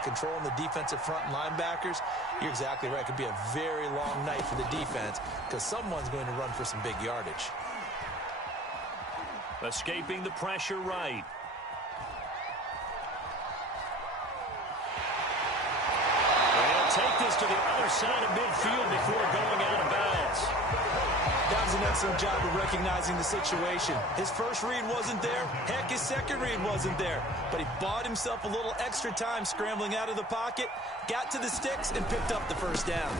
about controlling the defensive front and linebackers, you're exactly right. It could be a very long night for the defense because someone's going to run for some big yardage. Escaping the pressure right. They'll take this to the other side of midfield before going out of bounds. That was an excellent job of recognizing the situation. His first read wasn't there. Heck, his second read wasn't there. But he bought himself a little extra time scrambling out of the pocket, got to the sticks, and picked up the first down.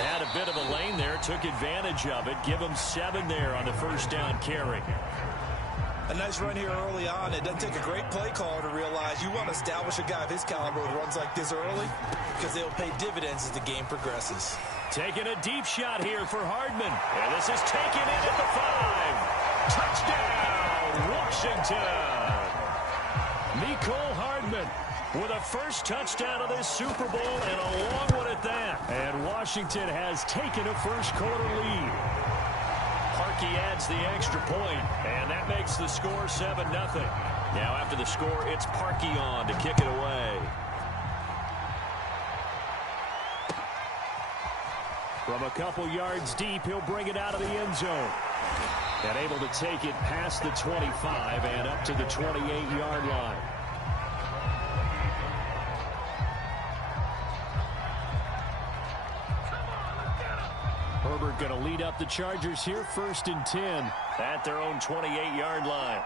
Had a bit of a lane there, took advantage of it. Give him 7 there on the first down carry. A nice run here early on. It doesn't take a great play caller to realize you want to establish a guy of his caliber with runs like this early because they'll pay dividends as the game progresses. Taking a deep shot here for Hardman. And this is taken in at the 5. Touchdown, Washington. Mecole Hardman with a first touchdown of this Super Bowl and a long one at that. And Washington has taken a first-quarter lead. Parkey adds the extra point, and that makes the score 7-0. Now after the score, it's Parkey on to kick it away. From a couple yards deep, he'll bring it out of the end zone. And able to take it past the 25 and up to the 28-yard line. Herbert going to lead up the Chargers here, 1st and 10 at their own 28-yard line.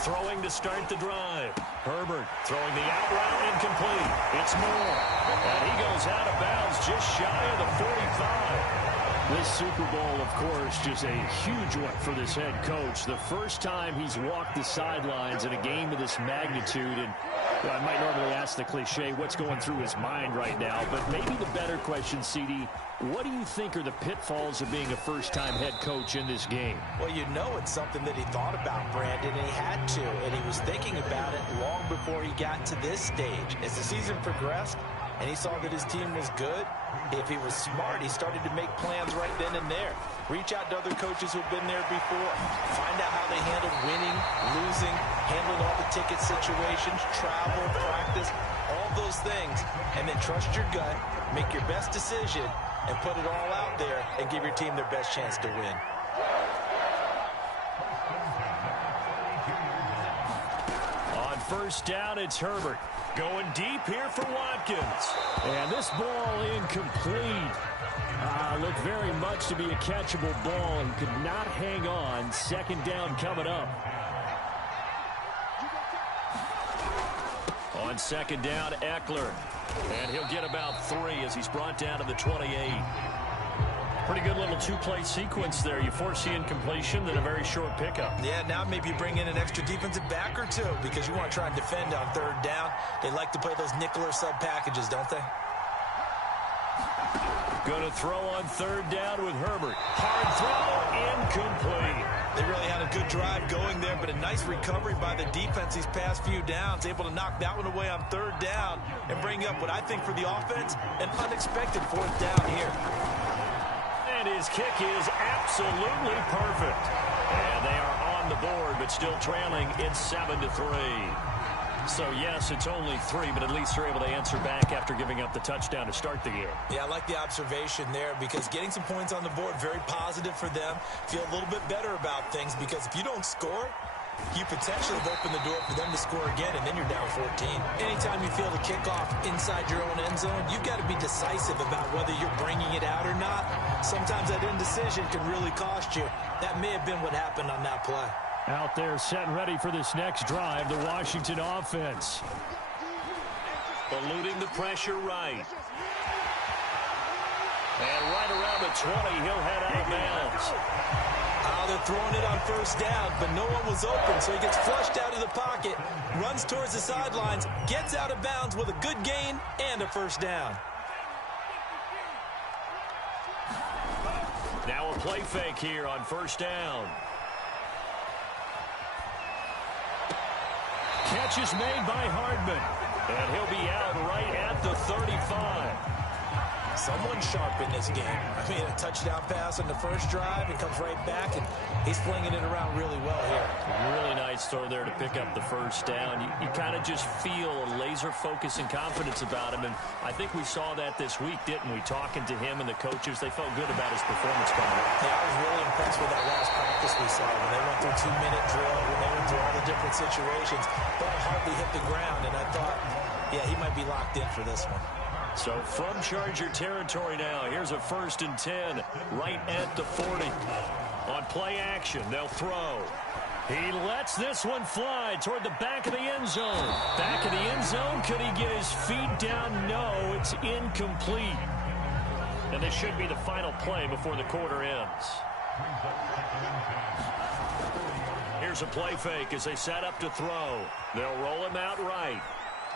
Throwing to start the drive. Herbert throwing the out route incomplete. It's Moore. And he goes out of bounds just shy of the 45. This Super Bowl, of course, just a huge one for this head coach. The first time he's walked the sidelines in a game of this magnitude. And I might normally ask the cliche, what's going through his mind right now? But maybe the better question, CD, what do you think are the pitfalls of being a first-time head coach in this game? Well, you know it's something that he thought about, Brandon, and he had to. And he was thinking about it long before he got to this stage. As the season progressed and he saw that his team was good, if he was smart, he started to make plans right then and there. Reach out to other coaches who've been there before. Find out how they handled winning, losing, handling all the ticket situations, travel, practice, all those things. And then trust your gut, make your best decision, and put it all out there and give your team their best chance to win. On first down, it's Herbert. Going deep here for Watkins. And this ball incomplete. Looked very much to be a catchable ball and could not hang on. 2nd down coming up. On 2nd down, Eckler. And he'll get about 3 as he's brought down to the 28. Pretty good little 2-play sequence there. You force the incompletion, then a very short pickup. Yeah, now maybe you bring in an extra defensive back or 2 because you want to try and defend on 3rd down. They like to play those nickel or sub packages, don't they? Going to throw on 3rd down with Herbert. Hard throw, incomplete. They really had a good drive going there, but a nice recovery by the defense these past few downs. Able to knock that one away on 3rd down and bring up what I think for the offense, an unexpected 4th down here. And his kick is absolutely perfect. And they are on the board, but still trailing. It's 7-3. So, yes, it's only 3, but at least they're able to answer back after giving up the touchdown to start the game. Yeah, I like the observation there because getting some points on the board, very positive for them. Feel a little bit better about things because if you don't score, you potentially have opened the door for them to score again, and then you're down 14. Anytime you feel the kickoff inside your own end zone, you've got to be decisive about whether you're bringing it out or not. Sometimes that indecision can really cost you. That may have been what happened on that play. Out there set and ready for this next drive, the Washington offense. Eluding the pressure right. And right around the 20, he'll head out of bounds. They're throwing it on 1st down, but no one was open, so he gets flushed out of the pocket, runs towards the sidelines, gets out of bounds with a good gain and a 1st down. Now a play fake here on 1st down. Catch is made by Hardman, and he'll be out right at the 35. Someone sharp in this game. I mean, a touchdown pass on the first drive, and comes right back, and he's flinging it around really well here. Really nice throw there to pick up the first down. You kind of just feel a laser focus and confidence about him, and I think we saw that this week, didn't we? Talking to him and the coaches, they felt good about his performance coming up. Yeah, I was really impressed with that last practice we saw when they went through 2-minute drill, when they went through all the different situations. Ball hardly hit the ground, and I thought, yeah, he might be locked in for this one. So from Charger territory now, here's a 1st and 10 right at the 40. On play action, they'll throw. He lets this one fly toward the back of the end zone. Back of the end zone, could he get his feet down? No, it's incomplete. And this should be the final play before the quarter ends. Here's a play fake as they set up to throw. They'll roll him out right.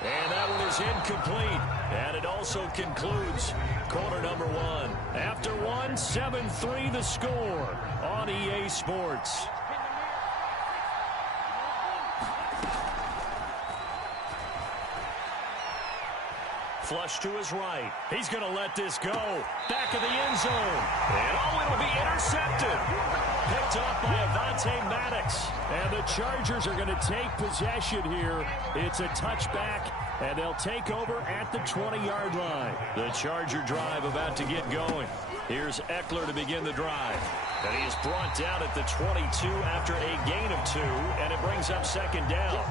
And that one is incomplete. And it also concludes quarter number 1. After 1, 7-3 the score on EA Sports. Flush to his right. He's going to let this go. Back of the end zone. And it'll be intercepted. Picked off by Avonte Maddox. And the Chargers are going to take possession here. It's a touchback, and they'll take over at the 20-yard line. The Charger drive about to get going. Here's Eckler to begin the drive. And he is brought down at the 22 after a gain of 2, and it brings up 2nd down.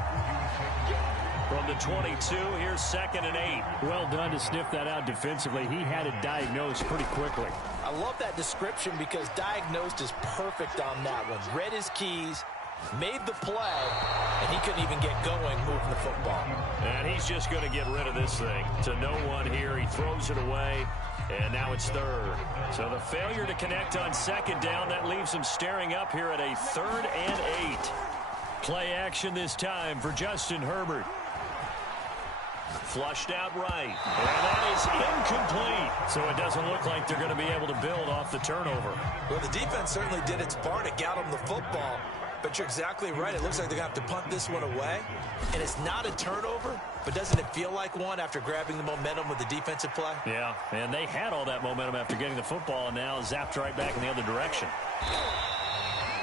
From the 22, here's 2nd and 8. Well done to sniff that out defensively. He had it diagnosed pretty quickly. I love that description because diagnosed is perfect on that one. Read his keys, made the play, and he couldn't even get going moving the football. And he's just going to get rid of this thing. To no one here, he throws it away, and now it's 3rd. So the failure to connect on 2nd down, that leaves him staring up here at a 3rd and 8. Play action this time for Justin Herbert. Flushed out right. And that is incomplete. So it doesn't look like they're going to be able to build off the turnover. Well, the defense certainly did its part to get them the football. But you're exactly right. It looks like they're going to have to punt this one away. And it's not a turnover, but doesn't it feel like one after grabbing the momentum with the defensive play? Yeah, and they had all that momentum after getting the football, and now zapped right back in the other direction.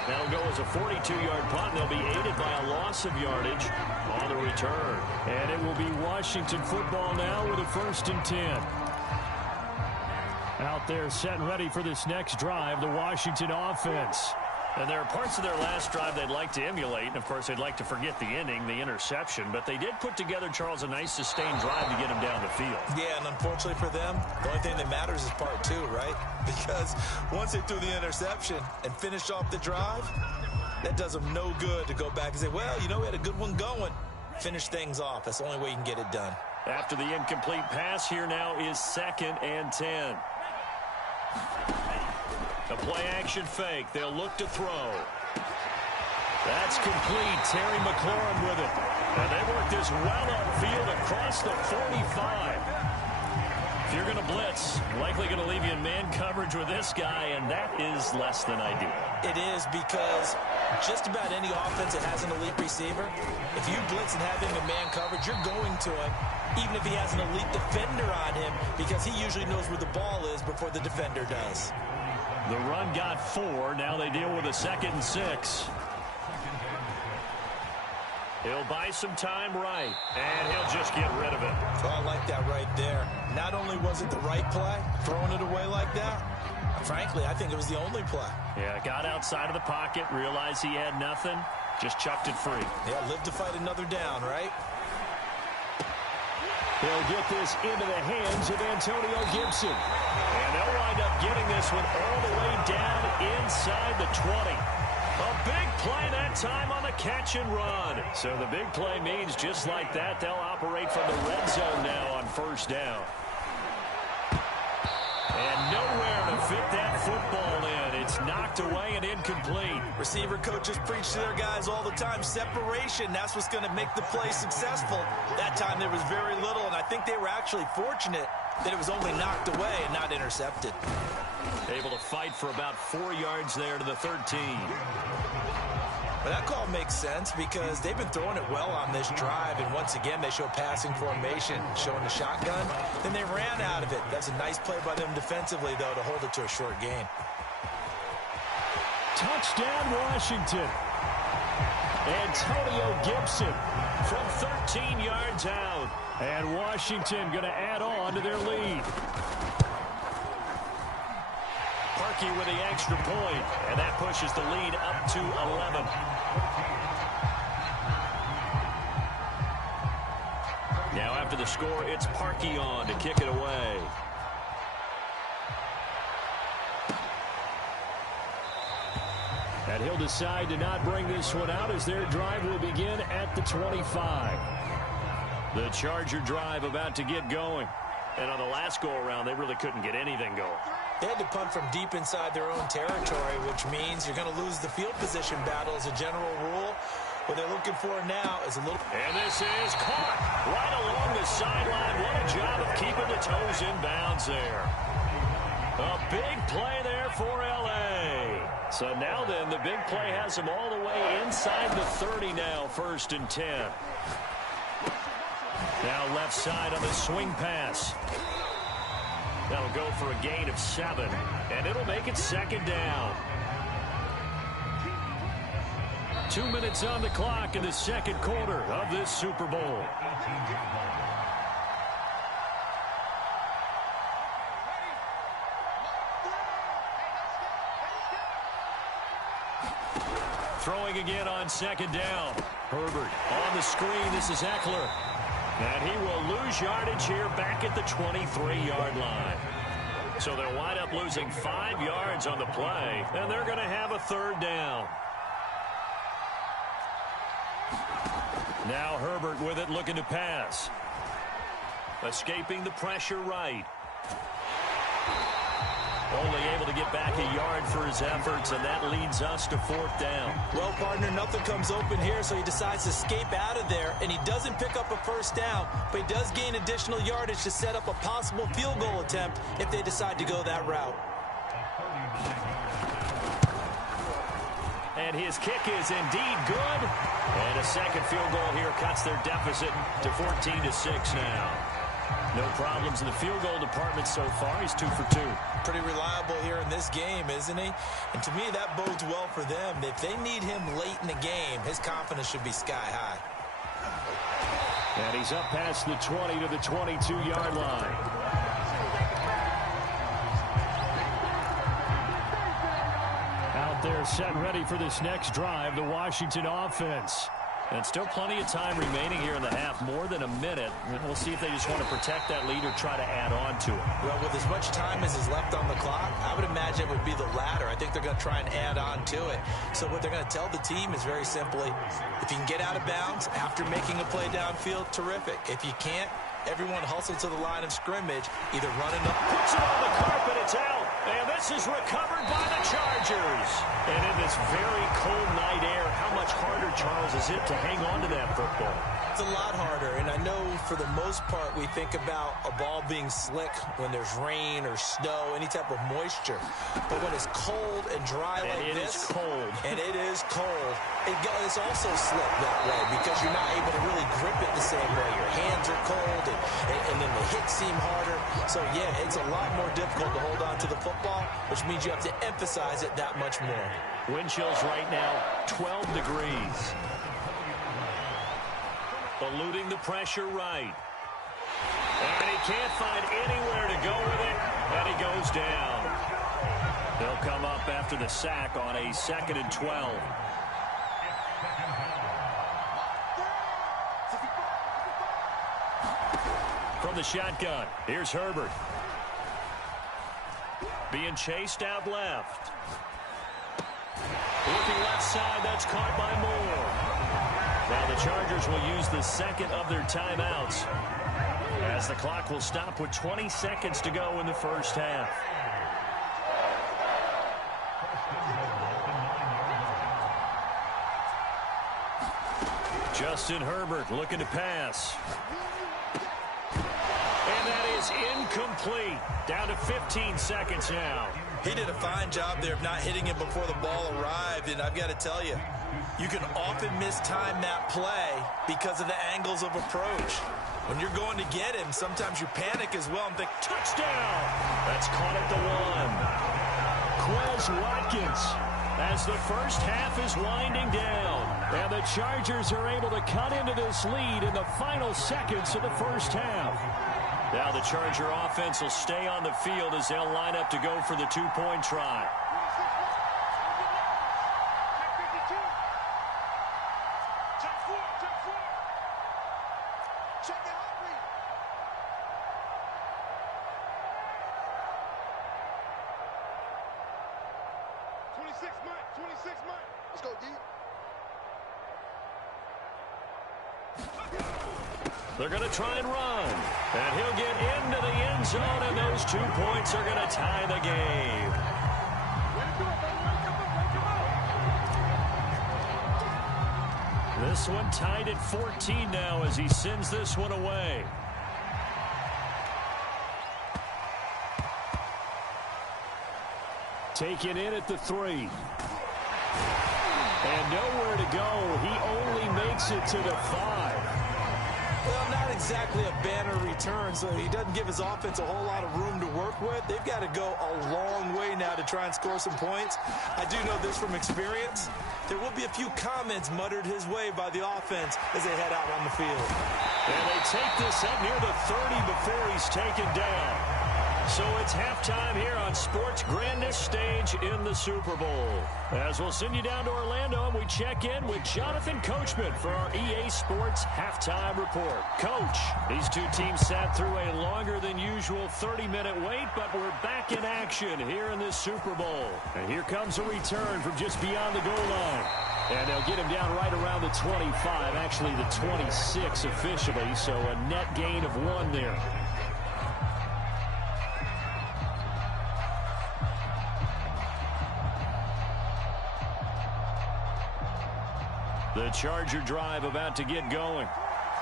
That'll go as a 42-yard punt. They'll be aided by a loss of yardage on the return. And it will be Washington football now with a 1st and 10. Out there set and ready for this next drive, the Washington offense. And there are parts of their last drive they'd like to emulate. And, of course, they'd like to forget the ending, the interception. But they did put together, Charles, a nice sustained drive to get him down the field. Yeah, and unfortunately for them, the only thing that matters is part 2, right? Because once they threw the interception and finished off the drive, that does them no good to go back and say, well, you know, we had a good one going. Finish things off. That's the only way you can get it done. After the incomplete pass, here now is 2nd and 10. A play-action fake. They'll look to throw. That's complete. Terry McLaurin with it. And they work this well upfield across the 45. If you're going to blitz, likely going to leave you in man coverage with this guy, and that is less than ideal. It is, because just about any offense that has an elite receiver, if you blitz and have him in man coverage, you're going to him, even if he has an elite defender on him, because he usually knows where the ball is before the defender does. The run got 4. Now they deal with a 2nd and 6. He'll buy some time right, and he'll just get rid of it. Oh, I like that right there. Not only was it the right play, throwing it away like that, frankly, I think it was the only play. Yeah, got outside of the pocket, realized he had nothing, just chucked it free. Yeah, live to fight another down, right? They'll get this into the hands of Antonio Gibson. And they'll wind up getting this one all the way down inside the 20. A big play that time on the catch and run. So the big play means just like that, they'll operate from the red zone now on 1st down. And nowhere to fit that football in. It's knocked away and incomplete. Receiver coaches preach to their guys all the time. Separation, that's what's going to make the play successful. That time there was very little, and I think they were actually fortunate that it was only knocked away and not intercepted. Able to fight for about 4 yards there to the 13. Well, that call makes sense because they've been throwing it well on this drive, and once again, they show passing formation, showing the shotgun. Then they ran out of it. That's a nice play by them defensively, though, to hold it to a short gain. Touchdown, Washington. Antonio Gibson from 13 yards out. And Washington going to add on to their lead. Parkey with the extra point, and that pushes the lead up to 11. Now after the score, it's Parkey on to kick it away. And he'll decide to not bring this one out as their drive will begin at the 25. The Charger drive about to get going. And on the last go-around, they really couldn't get anything going. They had to punt from deep inside their own territory, which means you're going to lose the field position battle as a general rule. What they're looking for now is a little... And this is caught right along the sideline. What a job of keeping the toes in bounds there. A big play there for L.A. So now then, the big play has them all the way inside the 30 now, 1st and 10. Now left side on the swing pass. That'll go for a gain of 7, and it'll make it 2nd down. 2 minutes on the clock in the 2nd quarter of this Super Bowl. Throwing again on 2nd down. Herbert on the screen. This is Eckler. And he will lose yardage here back at the 23-yard line. So they'll wind up losing 5 yards on the play, and they're going to have a 3rd down. Now Herbert with it, looking to pass. Escaping the pressure right. Only able to get back a yard for his efforts, and that leads us to 4th down. Well, partner, nothing comes open here, so he decides to escape out of there, and he doesn't pick up a 1st down, but he does gain additional yardage to set up a possible field goal attempt if they decide to go that route. And his kick is indeed good, and a 2nd field goal here cuts their deficit to 14-6 now. No problems in the field goal department so far. He's 2 for 2. Pretty reliable here in this game, isn't he? And to me, that bodes well for them. If they need him late in the game, his confidence should be sky high. And he's up past the 20 to the 22-yard line. Out there set ready for this next drive, the Washington offense. And still plenty of time remaining here in the half, more than a minute. And we'll see if they just want to protect that lead or try to add on to it. Well, with as much time as is left on the clock, I would imagine it would be the latter. I think they're going to try and add on to it. So what they're going to tell the team is very simply, if you can get out of bounds after making a play downfield, terrific. If you can't, everyone hustle to the line of scrimmage, either running up. Puts it on the carpet, it's out. And this is recovered by the Chargers. And in this very cold night air, how much harder, Charles, is it to hang on to that football? It's a lot harder, and I know for the most part we think about a ball being slick when there's rain or snow, any type of moisture. But when it's cold and dry like this, it is cold. And it is cold, it's also slick that way because you're not able to really grip it the same way. Your hands are cold, and then the hits seem harder. So, yeah, it's a lot more difficult to hold on to the football, which means you have to emphasize it that much more. Wind chills right now, 12 degrees. Eluding the pressure right. And he can't find anywhere to go with it, and he goes down. They'll come up after the sack on a 2nd and 12. From the shotgun, here's Herbert. Being chased out left. Looking left side, that's caught by Moore. Now the Chargers will use the 2nd of their timeouts as the clock will stop with 20 seconds to go in the 1st half. Justin Herbert looking to pass. And that is incomplete. Down to 15 seconds now. He did a fine job there of not hitting him before the ball arrived, and I've got to tell you, you can often mistime that play because of the angles of approach. When you're going to get him, sometimes you panic as well and think, touchdown! That's caught at the 1. Quez Watkins, as the first half is winding down. And the Chargers are able to cut into this lead in the final seconds of the first half. Now the Charger offense will stay on the field as they'll line up to go for the two-point try. Let's go, D. They're going to try and run. And he'll get into the end zone, and those 2 points are going to tie the game. This one tied at 14 now as he sends this one away. Taken in at the 3. And nowhere to go. He only makes it to the 5. well, not exactly a banner return, so he doesn't give his offense a whole lot of room to work with. They've got to go a long way now to try and score some points. I do know this from experience. There will be a few comments muttered his way by the offense as they head out on the field. And they take this up near the 30 before he's taken down. So it's halftime here on sports' grandest stage in the Super Bowl. As we'll send you down to Orlando, and we check in with Jonathan Coachman for our EA Sports Halftime Report. Coach, these two teams sat through a longer than usual 30-minute wait, but we're back in action here in this Super Bowl. And here comes a return from just beyond the goal line. And they'll get him down right around the 25, actually the 26 officially, so a net gain of 1 there. The Charger drive about to get going.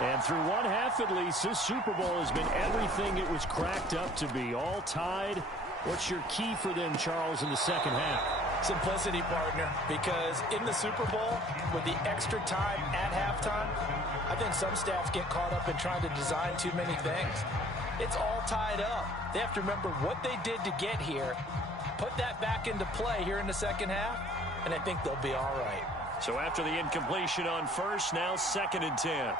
And through one half at least, this Super Bowl has been everything it was cracked up to be. All tied. What's your key for them, Charles, in the second half? Simplicity, partner, because in the Super Bowl, with the extra time at halftime, I think some staffs get caught up in trying to design too many things. It's all tied up. They have to remember what they did to get here, put that back into play here in the second half, and I think they'll be all right. So after the incompletion on first, now 2nd and 10.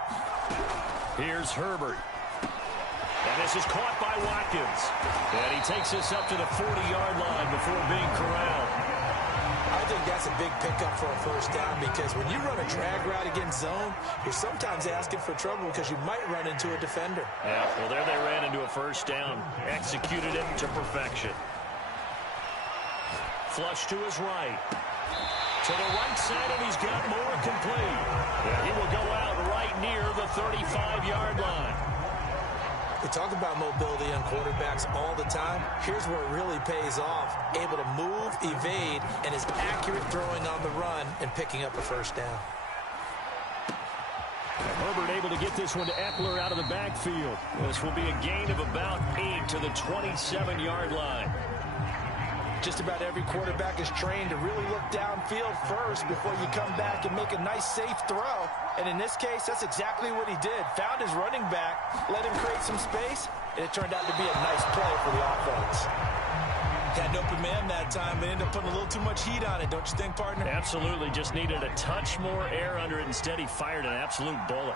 Here's Herbert. And this is caught by Watkins. And he takes this up to the 40-yard line before being corralled. I think that's a big pickup for a first down because when you run a drag route against zone, you're sometimes asking for trouble because you might run into a defender. Yeah, well, there they ran into a first down. Executed it to perfection. Flush to his right. To the right side, and he's got more complete. And he will go out right near the 35-yard line. We talk about mobility on quarterbacks all the time. Here's where it really pays off. Able to move, evade, and is accurate throwing on the run and picking up a first down. And Herbert able to get this one to Eckler out of the backfield. This will be a gain of about 8 to the 27-yard line. Just about every quarterback is trained to really look downfield first before you come back and make a nice, safe throw. And in this case, that's exactly what he did. Found his running back, let him create some space, and it turned out to be a nice play for the offense. Had an open man that time, but ended up putting a little too much heat on it, don't you think, partner? Absolutely. Just needed a touch more air under it. Instead, he fired an absolute bullet.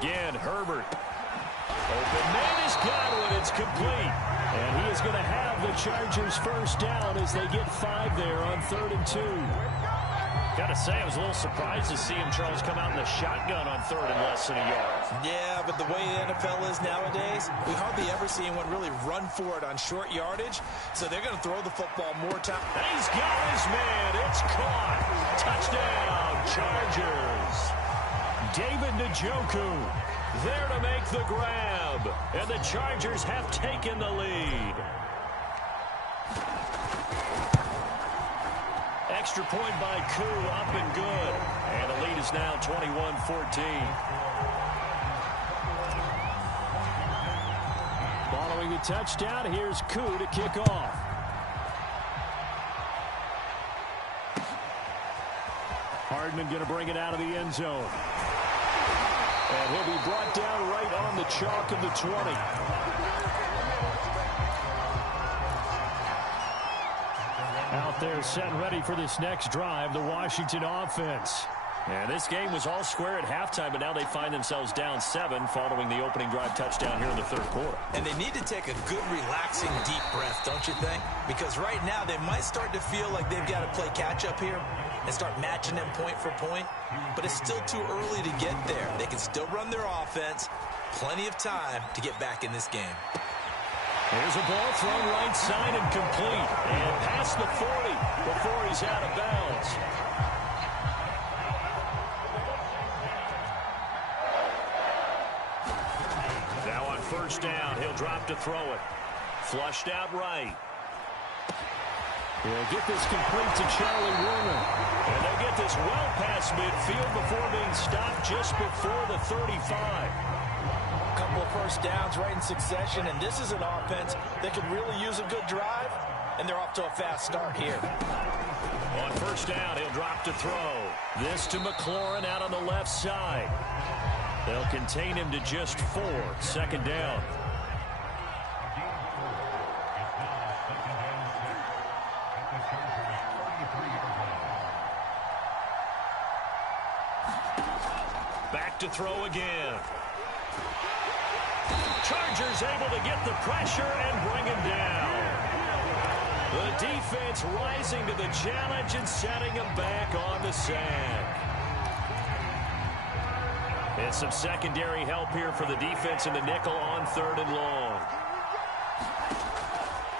Again, Herbert. Open man is got one. It's complete. And he is going to have the Chargers first down as they get 5 there on 3rd and 2. Got to say, I was a little surprised to see him, Charles, come out in the shotgun on 3rd and less than a yard. Yeah, but the way the NFL is nowadays, we hardly ever see anyone really run for it on short yardage. So they're going to throw the football more time. And he's got his man. It's caught. Touchdown, Chargers. David Njoku there to make the grab. And the Chargers have taken the lead. Extra point by Koo, up and good. And the lead is now 21-14. touchdown. Here's Koo to kick off. Hardman going to bring it out of the end zone. And he'll be brought down right on the chalk of the 20. Out there set and ready for this next drive, the Washington offense. And this game was all square at halftime, but now they find themselves down 7 following the opening drive touchdown here in the third quarter. And they need to take a good, relaxing, deep breath, don't you think? Because right now they might start to feel like they've got to play catch-up here and start matching them point for point. But it's still too early to get there. They can still run their offense. Plenty of time to get back in this game. Here's a ball thrown right side and complete. And past the 40 before he's out of bounds. Now on first down, he'll drop to throw it. Flushed out right. He'll get this complete to Charlie Warner. And they'll get this well past midfield before being stopped just before the 35. Couple of first downs right in succession, and this is an offense that could really use a good drive, and they're off to a fast start here. On first down, he'll drop to throw. This to McLaurin out on the left side. They'll contain him to just 4. Second down. Back to throw again. Chargers able to get the pressure and bring him down. The defense rising to the challenge and setting him back on the sack. And some secondary help here for the defense in the nickel on 3rd and long.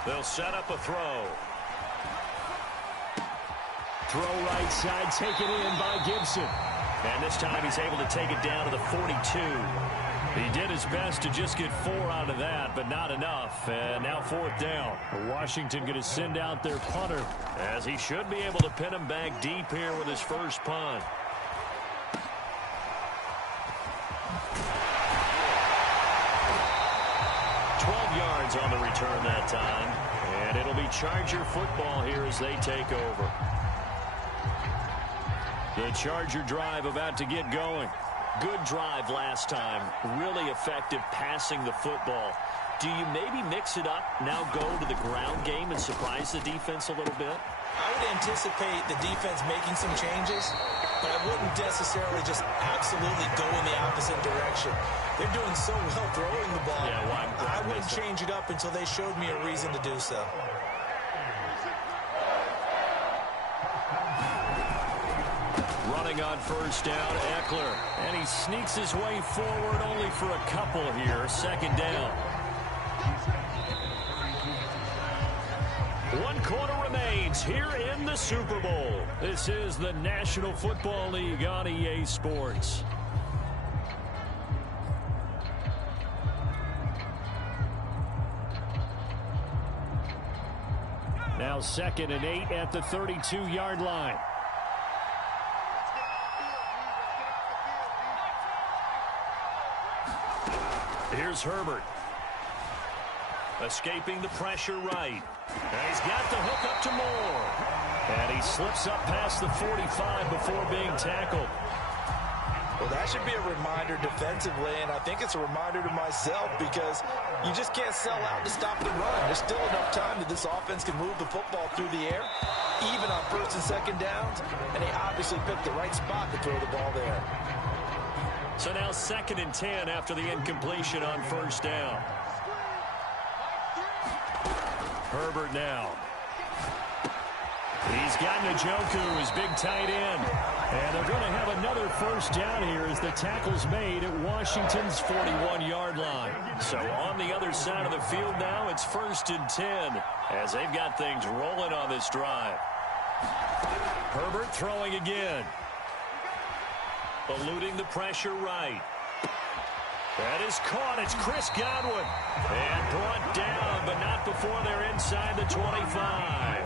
They'll set up a throw. Throw right side, taken in by Gibson. And this time he's able to take it down to the 42. He did his best to just get 4 out of that, but not enough. And now 4th down. Washington going to send out their punter, as he should be able to pin him back deep here with his first punt. Yards on the return that time. And it'll be Charger football here as they take over. The Charger drive about to get going. Good drive last time. Really effective passing the football. Do you maybe mix it up, now go to the ground game and surprise the defense a little bit? I would anticipate the defense making some changes, but I wouldn't necessarily just absolutely go in the opposite direction. They're doing so well throwing the ball. Yeah, well, I wouldn't change it up until they showed me a reason to do so. Running on first down, Eckler. And he sneaks his way forward only for a couple here. Second down. 1 quarter remains here in the Super Bowl. This is the National Football League on EA Sports. Now 2nd and 8 at the 32-yard line. Here's Herbert. Escaping the pressure right. And he's got the hook up to Moore. And he slips up past the 45 before being tackled. Well, that should be a reminder defensively, and I think it's a reminder to myself because you just can't sell out to stop the run. There's still enough time that this offense can move the football through the air, even on 1st and 2nd downs, and they obviously picked the right spot to throw the ball there. So now 2nd and 10 after the incompletion on first down. Herbert now. He's got Njoku, his big tight end. And they're going to have another first down here as the tackle's made at Washington's 41-yard line. So on the other side of the field now, it's 1st and 10 as they've got things rolling on this drive. Herbert throwing again. Eluding the pressure right. That is caught. It's Chris Godwin. And brought down, but not before they're inside the 25.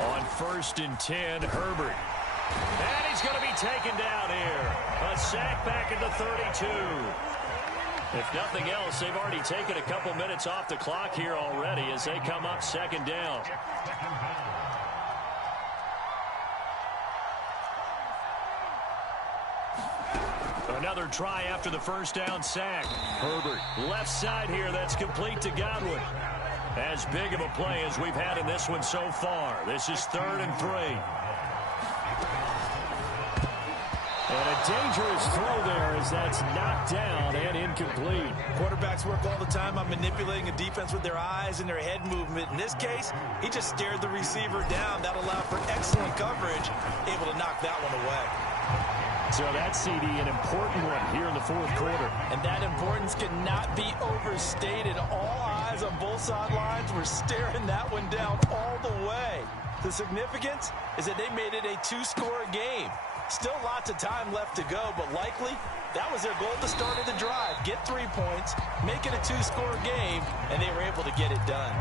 On 1st and 10, Herbert. And he's He's going to be taken down here. A sack back at the 32. If nothing else, they've already taken a couple minutes off the clock here already as they come up second down. Another try after the first down sack. Herbert, left side here, that's complete to Godwin. As big of a play as we've had in this one so far. This is 3rd and 3. And a dangerous throw there as that's knocked down and incomplete. Quarterbacks work all the time on manipulating a defense with their eyes and their head movement. In this case, he just stared the receiver down. That allowed for excellent coverage, able to knock that one away. So that CD, an important one here in the 4th quarter. And that importance cannot be overstated. All eyes on both sidelines were staring that one down all the way. The significance is that they made it a 2-score game. Still lots of time left to go, but likely that was their goal at the start of the drive. Get 3 points, make it a 2-score game, and they were able to get it done.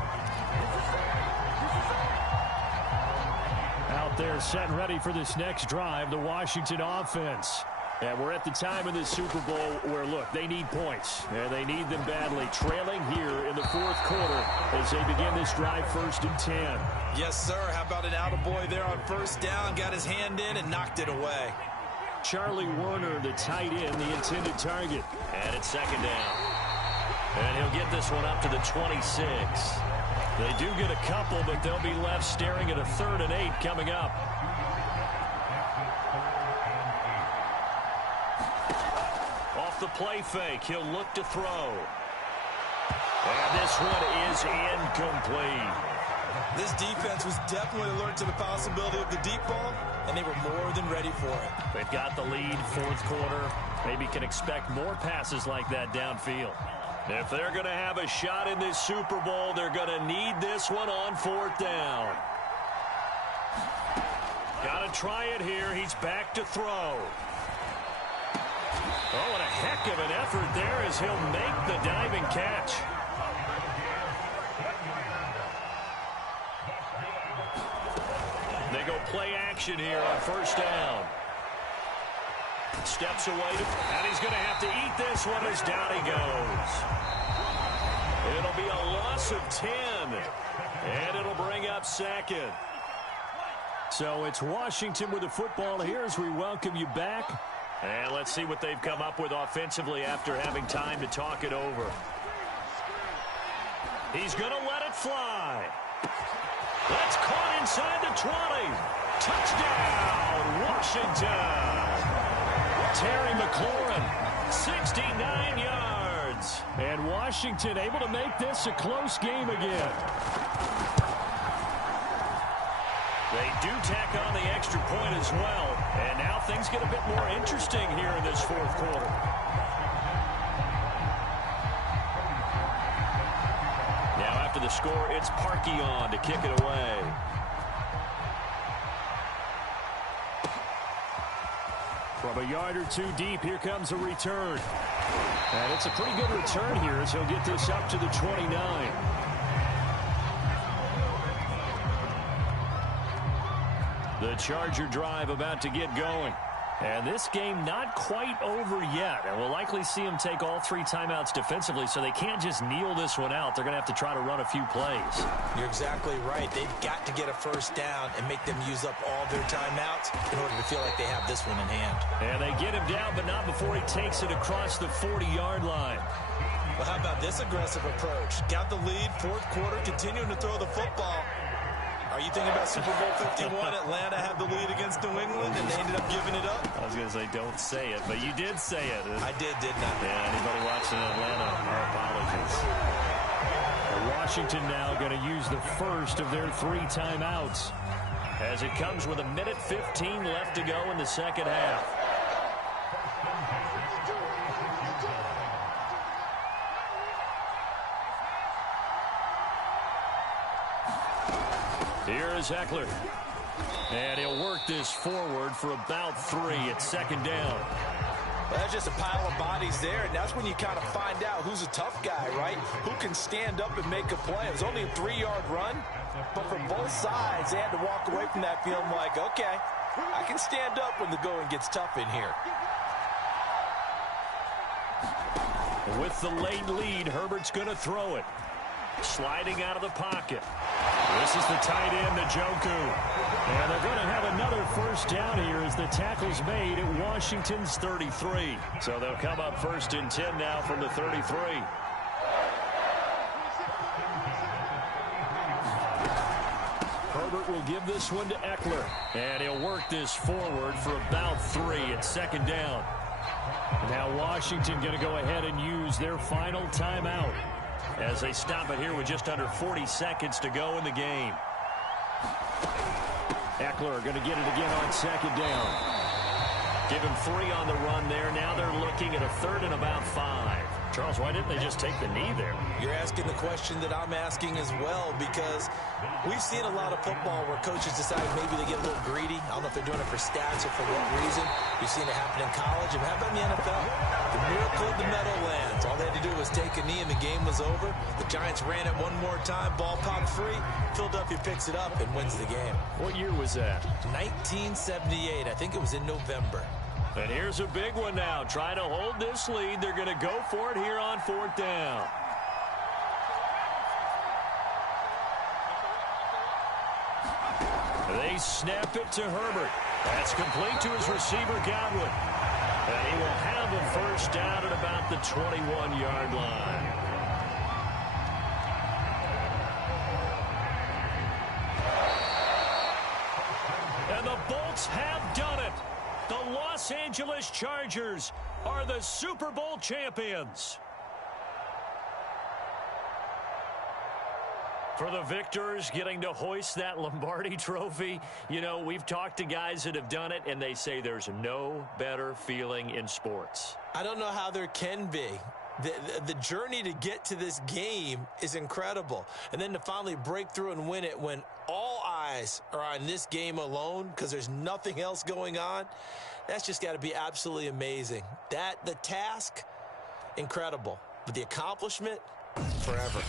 Out there set and ready for this next drive, the Washington offense. And we're at the time in this Super Bowl where, look, they need points. And they need them badly. Trailing here in the 4th quarter as they begin this drive 1st and 10. Yes, sir. How about an attaboy there on 1st down? Got his hand in and knocked it away. Charlie Werner, the tight end, the intended target. And it's 2nd down. And he'll get this one up to the 26. They do get a couple, but they'll be left staring at a 3rd and 8 coming up. Off the play fake, he'll look to throw. And this one is incomplete. This defense was definitely alert to the possibility of the deep ball, and they were more than ready for it. They've got the lead, 4th quarter. Maybe can expect more passes like that downfield. If they're going to have a shot in this Super Bowl, they're going to need this one on 4th down. Got to try it here. He's back to throw. Oh, and a heck of an effort there as he'll make the diving catch. They go play action here on 1st down. Steps away, and he's going to have to eat this one as down he goes. It'll be a loss of 10, and it'll bring up 2nd. So it's Washington with the football here as we welcome you back. And let's see what they've come up with offensively after having time to talk it over. He's going to let it fly. That's caught inside the 20. Touchdown, Washington. Terry McLaurin, 69 yards. And Washington able to make this a close game again. They do tack on the extra point as well. And now things get a bit more interesting here in this 4th quarter. Now after the score, it's Parkey on to kick it away. From a yard or 2 deep, here comes a return. And it's a pretty good return here as he'll get this up to the 29. The Charger drive about to get going. And this game not quite over yet. And we'll likely see them take all 3 timeouts defensively, so they can't just kneel this one out. They're going to have to try to run a few plays. You're exactly right. They've got to get a 1st down and make them use up all their timeouts in order to feel like they have this one in hand. And they get him down, but not before he takes it across the 40-yard line. Well, how about this aggressive approach? Got the lead, 4th quarter, continuing to throw the football. Are you thinking about Super Bowl 51? Atlanta had the lead against New England, and they ended up giving it up? I was going to say, don't say it, but you did say it. I did, didn't I? Yeah, anybody watching Atlanta, our apologies. Washington now going to use the first of their 3 timeouts. As it comes with 1:15 left to go in the 2nd half. Here is Eckler. And he'll work this forward for about 3 at 2nd down. That's just a pile of bodies there, and that's when you kind of find out who's a tough guy, right? Who can stand up and make a play. It was only a 3-yard run, but for both sides, they had to walk away from that feeling like, okay, I can stand up when the going gets tough in here. With the late lead, Herbert's going to throw it. Sliding out of the pocket. This is the tight end, Njoku. And they're going to have another first down here as the tackle's made at Washington's 33. So they'll come up 1st and 10 now from the 33. Herbert will give this one to Eckler. And he'll work this forward for about 3 at 2nd down. Now Washington going to go ahead and use their final timeout as they stop it here with just under 40 seconds to go in the game. Eckler going to get it again on 2nd down. Give him 3 on the run there. Now they're looking at a 3rd and about 5. Charles, why didn't they just take the knee there? You're asking the question that I'm asking as well, because we've seen a lot of football where coaches decide maybe they get a little greedy. I don't know if they're doing it for stats or for what reason. We've seen it happen in college. And how about in the NFL? The miracle of the Meadowlands. All they had to do was take a knee and the game was over. The Giants ran it one more time. Ball popped free. Philadelphia picks it up and wins the game. What year was that? 1978. I think it was in November. And here's a big one now. Trying to hold this lead. They're going to go for it here on 4th down. They snap it to Herbert. That's complete to his receiver, Godwin. And he will have a first down at about the 21-yard line. And the Bolts have done it. The Los Angeles Chargers are the Super Bowl champions. For the victors, getting to hoist that Lombardi trophy, you know, we've talked to guys that have done it, and they say there's no better feeling in sports. I don't know how there can be. The journey to get to this game is incredible. And then to finally break through and win it when all eyes are on this game alone because there's nothing else going on, that's just got to be absolutely amazing. The task, incredible. But the accomplishment, forever.